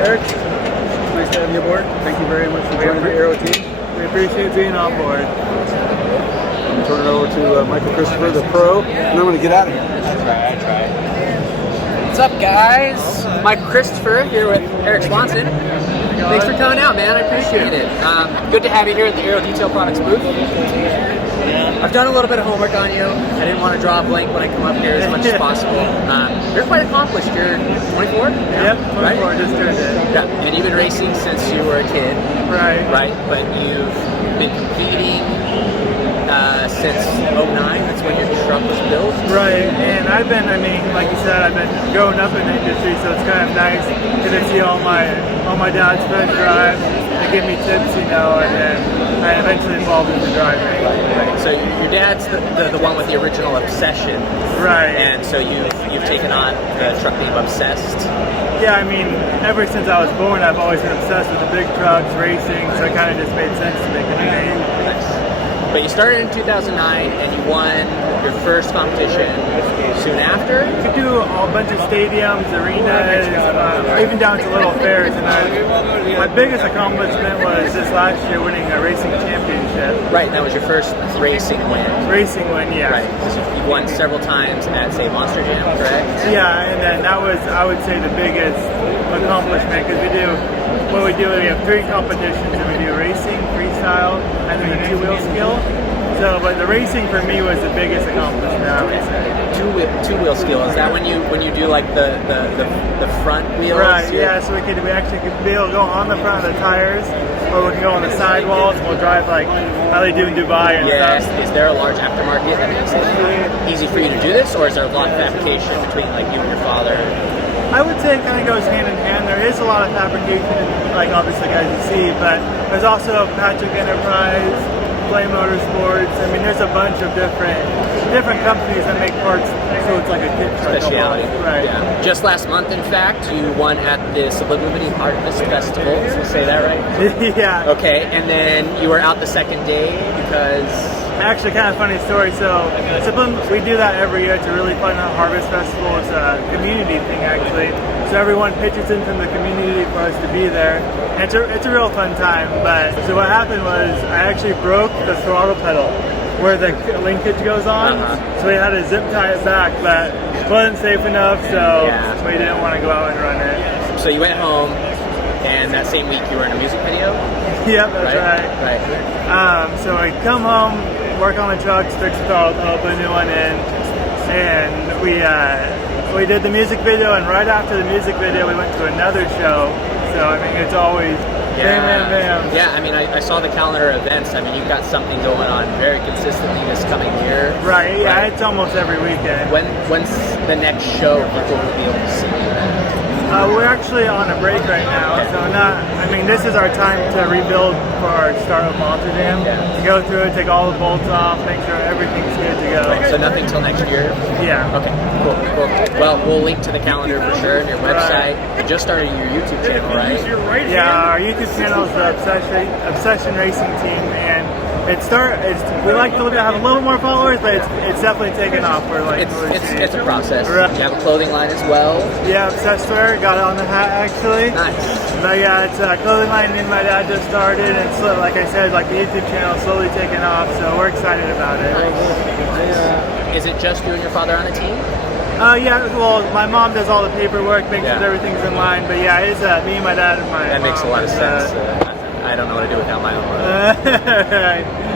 Eric, nice to have you aboard. Thank you very much for joining the Aero team. We appreciate being on board. I'm going to turn it over to Michael Christopher, the pro, and I'm going to get out of here. I try. What's up, guys? Michael Christopher here with Eric Swanson. Thanks for coming out, man. I appreciate it. Good to have you here at the Aero Detail Products booth. I've done a little bit of homework on you. I didn't want to draw a blank when I come up here as much as possible. You're quite accomplished. You're 24? Yep, 24, right? Just turned it. Yeah, and you've been racing since you were a kid. Right. Right, but you've been competing since 09. That's when your truck was built. Right, and I've been, like you said, I've been growing up in the industry, so it's kind of nice to see all my dad's friends drive. They give me tips, and then I eventually evolved into driving. Right. So your dad's the one with the original obsession. Right. And so you've taken on the truck name Obsessed. Yeah, ever since I was born, I've always been obsessed with the big trucks, racing, so it kind of just made sense to make it a name. Nice. But you started in 2009 and you won your first competition soon after? You could do a bunch of stadiums, arenas, even down to little fairs. And my biggest accomplishment was this last year winning a racing championship. Right, that was your first racing win. Racing win, yeah. Right, because you won several times at, say, Monster Jam, correct? Yeah, and then that was, I would say, the biggest accomplishment because we have 3 competitions, and we do racing, freestyle, and then the 2-wheel skill. So, but the racing for me was the biggest accomplishment, I would say. Two-wheel skill, is that when you do like the front wheels? Right, yeah, so we actually could be able to go on the front of the tires, or we can go on the sidewalls, and we'll drive like how they do in Dubai and stuff. Is there a large aftermarket that makes it easy for you to do this, or is there a lot of fabrication between like you and your father? I would say it kind of goes hand in hand. There is a lot of fabrication, like obviously guys you see, but there's also Patrick Enterprise, Flame Motorsports. There's a bunch of different companies that make parts, so it's like a kit truck. Speciality. Right. Yeah. Just last month, in fact, you won at the Subliminity Harvest Festival. Did I say that right? Yeah. Okay, and then you were out the second day because... Actually, kind of funny story. So, we do that every year. It's a really fun Harvest Festival. It's a community thing, actually. So everyone pitches in from the community for us to be there. And it's a real fun time. But so what happened was I actually broke the throttle pedal where the linkage goes on. So we had to zip tie it back, but it wasn't safe enough, so we didn't want to go out and run it. So you went home, and that same week you were in a music video? Yep, that's right. So I come home, work on the trucks, fix the throttle pedal, put a new one in, and we did the music video, and right after the music video we went to another show. So it's always bam, bam, bam. Yeah, I saw the calendar of events. You've got something going on very consistently this coming year. Right, yeah, it's almost every weekend. When's the next show people will be able to see you at? We're actually on a break right now, so this is our time to rebuild for our start of Monster Jam. To go through it, take all the bolts off, make sure everything's good to go. So nothing till next year? Yeah. Okay, cool. Well, we'll link to the calendar for sure and your website. You just started your YouTube channel, right? Yeah, our YouTube channel is the Obsession Racing Team, and we like to have a little more followers, but it's definitely taken off. It's a process. Right. You have a clothing line as well? Yeah, Obsessed Wear, got it on the hat actually. Nice. But yeah, it's a clothing line me and my dad just started, and so, like I said, the YouTube channel is slowly taking off, so we're excited about it. Nice. Is it just you and your father on the team? Yeah, well, my mom does all the paperwork, makes sure everything's in line, but yeah, it's me and my dad and my That mom. makes a lot of sense. I don't know what to do without my own mother.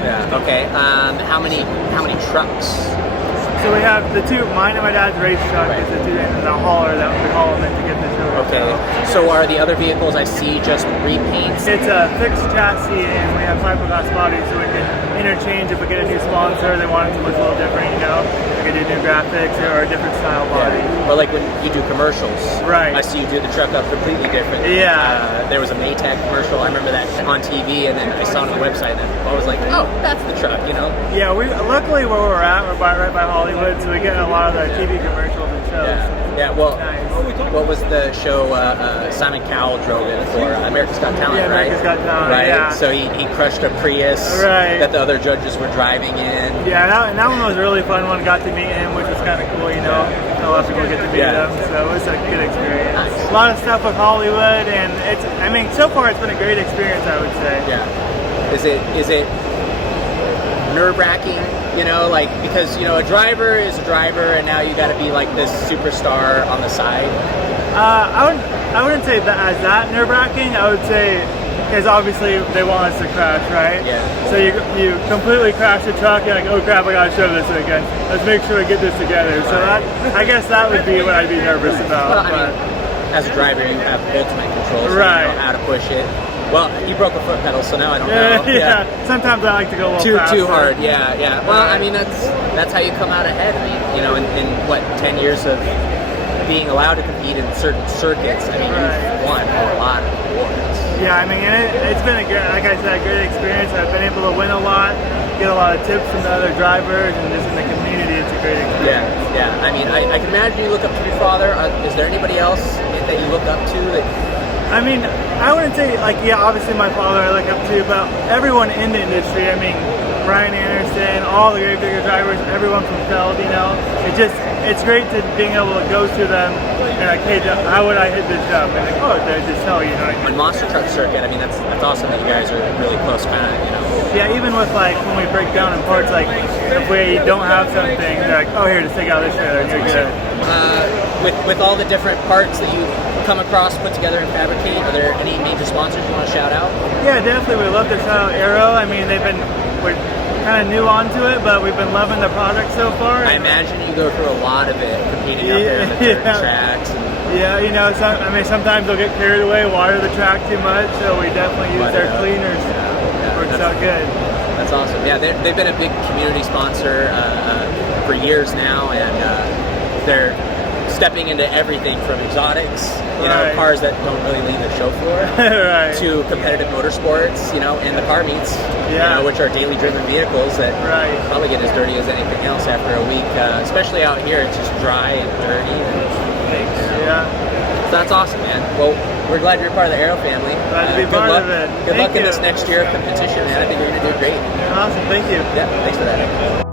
Yeah. Okay. How many trucks? So we have the two, mine and my dad's race truck is the two, and the hauler that we haul them in to get the show. Okay. So are the other vehicles I see just repaints? It's a fixed chassis, and we have fiberglass bodies, so we can interchange if we get a new sponsor. They want it to look a little different, We can do new graphics or a different style body. But like when you do commercials, right? I see you do the truck up completely different. Yeah. There was a Maytag commercial. I remember that on TV, and then I saw it on the website, and I was like, oh, that's the truck, Yeah. Luckily where we're at, we're right by Hollywood, so we get a lot of the TV commercials and shows. Yeah. Well, what was the show Simon Cowell drove in for? America's Got Talent, right? America's Got Talent, right? Yeah. So he crushed a Prius that the other judges were driving in. Yeah, and that one was a really fun one. Got to meet him, which was kind of cool, you know. A lot of people get to meet Yeah. them, so it was a good experience. Nice. A lot of stuff with Hollywood, and I mean, so far it's been a great experience, I would say. Yeah. Is it nerve-wracking, you know, like, because, you know, a driver is a driver and now you got to be like this superstar on the side? I wouldn't say that as that nerve-wracking. I would say, because obviously they want us to crash, right? Yeah. So you completely crash the truck, you're like, oh crap, I gotta show this again. Let's make sure we get this together. So that, I guess that would be what I'd be nervous about. Well, I mean, as a driver, you have ultimate control, so Right. you know how to push it. Well, you broke a foot pedal, so now I don't yeah, know. yeah. Sometimes I like to go a little faster. Too hard, yeah, yeah. Well, I mean, that's how you come out ahead. I mean, you know, in what, 10 years of being allowed to compete in certain circuits, I mean, you've won a lot of awards. Yeah, I mean, it's been like I said, a great experience. I've been able to win a lot, get a lot of tips from the other drivers, and just in the community, it's a great experience. Yeah, yeah. I mean, I can imagine you look up to your father. Is there anybody else that you look up to that? I mean, I wouldn't say, like, yeah, obviously my father I look up to, but everyone in the industry, I mean, Brian Anderson, all the great bigger drivers, everyone from Feld, you know, it's great to being able to go to them and like, hey, how would I hit this jump? And like, oh, they just tell you, you know. On monster truck circuit, I mean, that's awesome that you guys are really close, kind of, you know. Yeah, even with like when we break down in parts, like if we don't have something, they're like, oh, here, just take out this trailer and you're good. With all the different parts that you come across, put together, and fabricate, are there any major sponsors you want to shout out? Yeah, definitely. We love to shout out Aero. I mean, we're kind of new onto it, but we've been loving the product so far. I imagine you go through a lot of it, competing out there in the dirt tracks. Yeah, you know, sometimes they'll get carried away, water the track too much, so we definitely use their cleaners. Works out good. That's awesome. Yeah, they've been a big community sponsor for years now, and they're stepping into everything from exotics, you know, cars that don't really leave the show floor, to competitive motorsports, you know, and the car meets, you know, which are daily driven vehicles that probably get as dirty as anything else after a week, especially out here. It's just dry and dirty. So that's awesome, man. Well, we're glad you're part of the Aero family. Glad to be part of it. Good luck in this next year of competition, man. I think you're going to do great. Awesome. Thank you. Yeah, thanks for that.